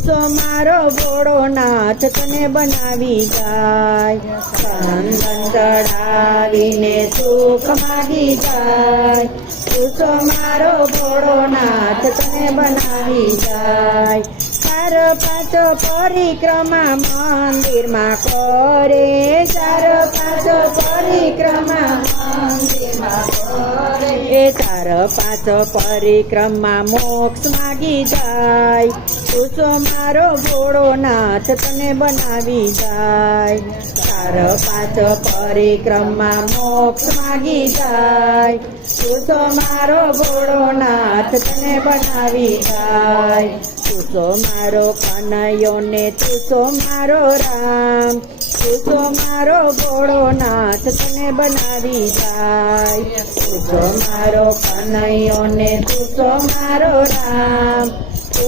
તું મારો ભોળોનાથ તને બનાવી જાય ચંદન ચડાવીને સુખ માગી જાય તું મારો ભોળોનાથ તને બનાવી જાય ચાર પાંચ પરિક્રમા મંદિરમાં કરે ચાર પાંચ પરિક્રમા મંદિરમાં કરે એ ચાર પાંચ પરિક્રમા મોક્ષ માગી જાય તું મારો ભોળોનાથ તને બનાવી જાય ચાર પાંચ પરિક્રમા મોક્ષ માગી જાય તું મારો ભોળોનાથ તને બનાવી જાય તું મારો કનૈયો ને તું મારો રામ તું મારો ભોળોનાથ તને બનાવી જાય તું મારો કનૈયો ને તું મારો રામ